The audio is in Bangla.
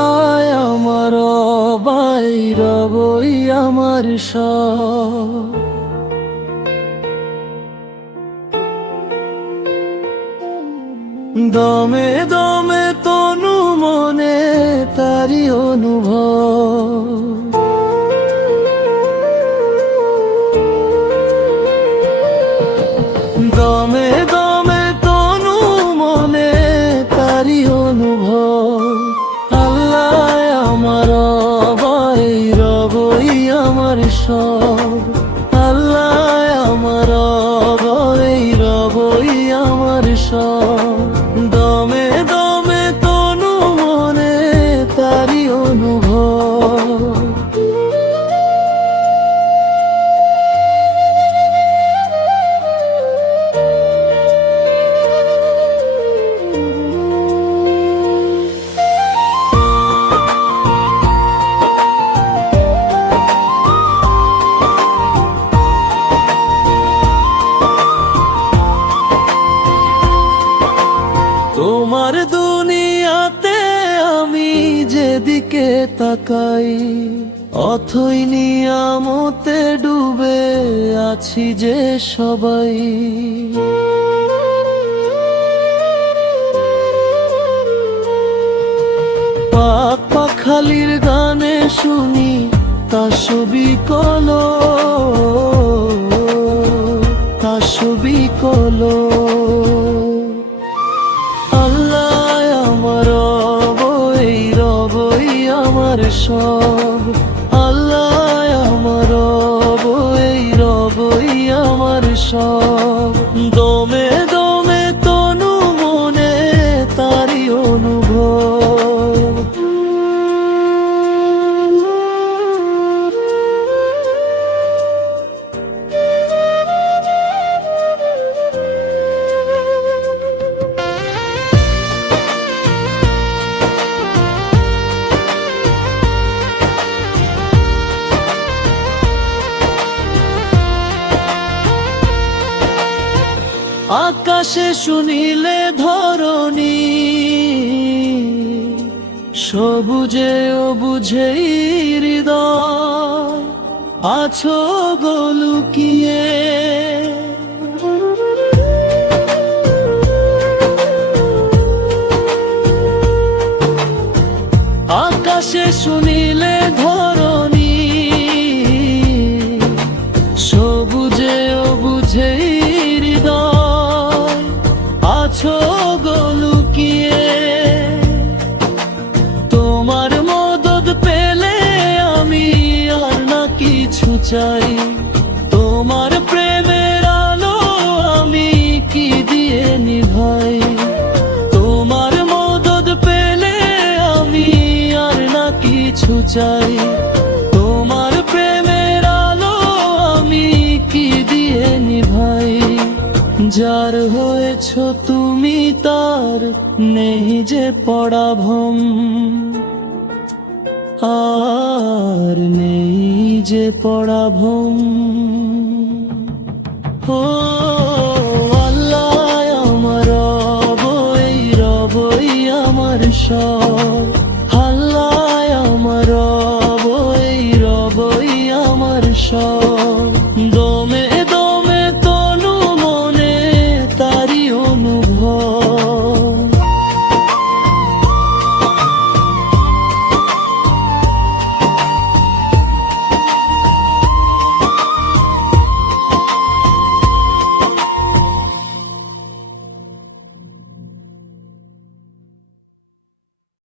যায় আমার বাইর বই আমার স দমে দমে তনু মনে তারি অনুভব। যেদিকে তাকাই, অথই নিয়ামতে ডুবে আছি যে সবাই। পাক পাখালির গানে শুনি তা ছবি কলো রবই আমার সব। আল্লাহ আমার রব এই রবই আমার সব। দমে আকাশে শুনিলে ধরণী সবুজে ও বুঝেই হৃদয় আছো গোলুকিয়ে আছো গোলুকিয়ে তোমার মদত পেলে আমি আর না কিছু চাই। তোমার প্রেমের আলো আমি কি দিয়ে নিভাই? তোমার মদত পেলে আমি আর না কিছু চাই। তোমার প্রেমের আলো আমি কি দিয়ে নিভাই? যার হয়েছ তুমি তার নেই যে পরাভম আর নেই যে পরাভম ও আল্লাহ আমার বই রবই আমার সব। আল্লাহ আমার বই এই আমার সব।